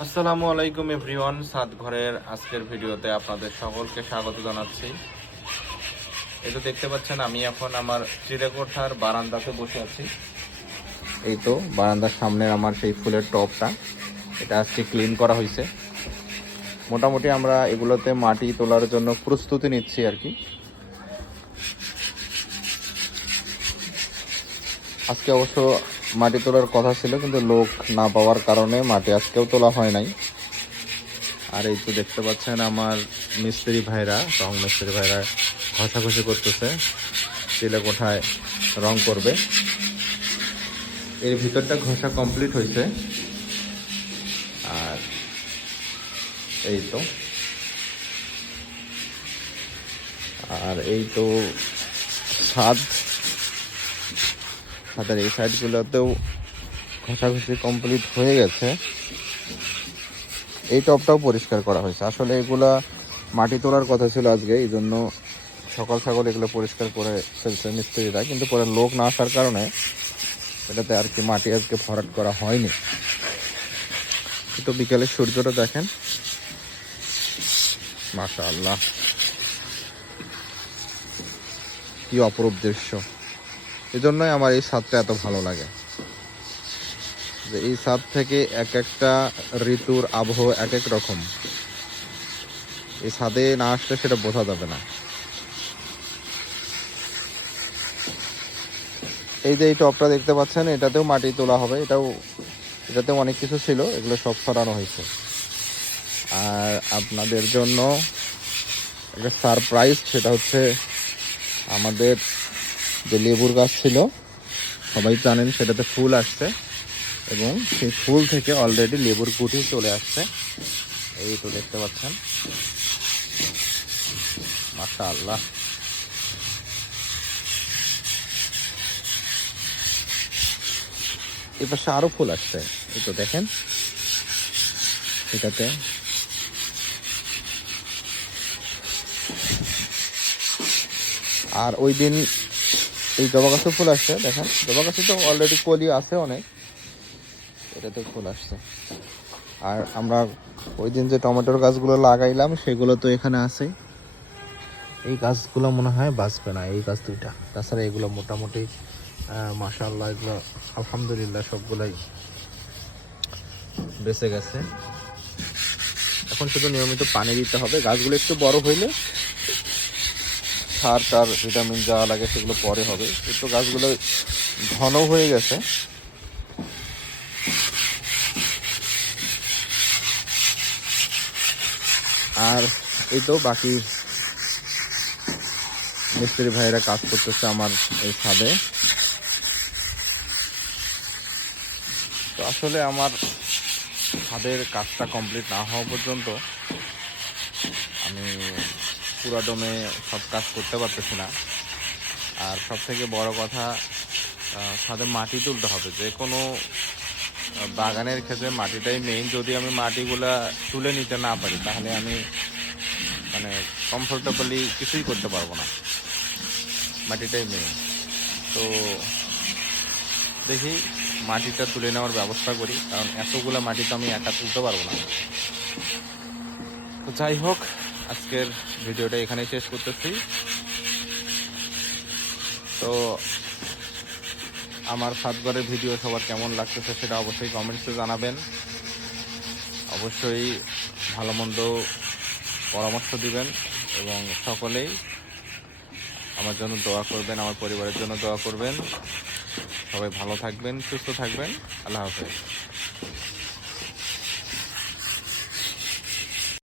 আসসালামু আলাইকুম এভরিওয়ান সাত ঘরের আজকের ভিডিওতে আপনাদের সকলকে স্বাগত জানাচ্ছি। এই তো দেখতে পাচ্ছেন, আমি এখন আমার চিড়েকোঠার বারান্দাতে বসে আছি। এই তো, বারান্দার সামনে আমার সেই ফুলের টপটা। এটা আজকে ক্লিন করা হয়েছে। মোটামুটি আমরা এগুলোতে মাটি তোলার জন্য প্রস্তুতি নিচ্ছি আর কি। আজকে অবশ্য মাটি তোলার কথা ছিল, কিন্তু লোক না পাওয়ার কারণে মাটি আজকেও তোলা হয় নাই। আর এই তো দেখতে পাচ্ছেন আমার মিস্ত্রি ভাইরা, রং মিস্ত্রি ভাইরা ঘষাঘষি করতেছে চিলে কোঠায় রং করবে। এর ভিতরটা ঘষা কমপ্লিট হয়েছে। আর এই তো। আর এই তো ছাদ ছাদের এই সাইডগুলোতেও ঘষাঘষি কমপ্লিট হয়ে গেছে। এই টপটাও পরিষ্কার করা হয়েছে। আসলে এগুলা মাটি তোলার কথা ছিল আজকে এই জন্য সকাল সকাল এগুলো পরিষ্কার করে ফেলছে মিস্ত্রিরা, কিন্তু পরে লোক না আসার কারণে এটাতে আর কি মাটি আজকে ভরাট করা হয়নি। কিন্তু বিকালে সূর্যটা দেখেন। মাশা আল্লাহ কি অপরূপ দৃশ্য। এজন্যই আমার এই স্বাদটা এত ভালো লাগে। যে এই স্বাদ থেকে এক একটা ঋতুর আবহাওয়া এক এক রকম। এই স্বাদে না আসলে সেটা বোঝা যাবে না। এই যে এই টপটা দেখতে পাচ্ছেন, এটাতেও মাটি তোলা হবে। এটাও, এটাতেও অনেক কিছু ছিল, এগুলো সব সরানো হয়েছে। আর আপনাদের জন্য একটা সারপ্রাইজ, সেটা হচ্ছে আমাদের যে লেবুর গাছ ছিল, সবাই জানেন সেটাতে ফুল আসছে এবং সেই ফুল থেকে অলরেডি লেবুর গুটি চলে আসছে। এই তো দেখতে পাচ্ছেন। মাশা আল্লাহ এই পাশে আরও ফুল আসছে। এই তো দেখেন। এটাতে আর ওই দিন এই জবা গাছে ফুল আসছে, দেখেন। জবা গাছে তো অলরেডি কলি আছে অনেক। এটাতে ফুল আসছে। আর আমরা ওই দিন যে টমেটোর গাছগুলো লাগাইলাম, সেগুলো তো এখানে আছে। এই গাছগুলো মনে হয় বাঁচবে না, এই গাছ দুইটা। তাছাড়া এগুলো মোটামুটি মাশাল্লাহ এগুলো, আলহামদুলিল্লাহ সবগুলাই বেঁচে গেছে। এখন শুধু নিয়মিত পানি দিতে হবে। গাছগুলো একটু বড় হইলে সার টার ভিটামিন যা লাগে সেগুলো পরে হবে। একটু গাছগুলো ঘন হয়ে গেছে। আর এই তো বাকি মিস্ত্রি ভাইয়েরা কাজ করতেছে আমার এই ছাদে। তো আসলে আমার ছাদের কাজটা কমপ্লিট না হওয়া পর্যন্ত আমি পুরা ডোমে সব কাজ করতে পারতেছি না। আর সব থেকে বড় কথা সাথে মাটি তুলতে হবে। যে কোনো বাগানের ক্ষেত্রে মাটিটাই মেইন যদি আমি মাটিগুলা তুলে নিতে না পারি, তাহলে আমি মানে কমফোর্টেবলি কিছুই করতে পারব না। মাটিটাই মেইন তো, দেখি, মাটিটা তুলে নেওয়ার ব্যবস্থা করি। কারণ এতগুলো মাটি তো আমি একা তুলতে পারব না। তো যাই হোক আজকের ভিডিওটা এখানেই শেষ করতেছি। তো আমার সাতগড়ের ভিডিও সবার কেমন লাগতেছে সেটা অবশ্যই কমেন্টসে জানাবেন। অবশ্যই ভালো মন্দ পরামর্শ দিবেন এবং সকলেই আমার জন্য দোয়া করবেন, আমার পরিবারের জন্য দোয়া করবেন। সবাই ভালো থাকবেন, সুস্থ থাকবেন। আল্লাহ হাফেজ।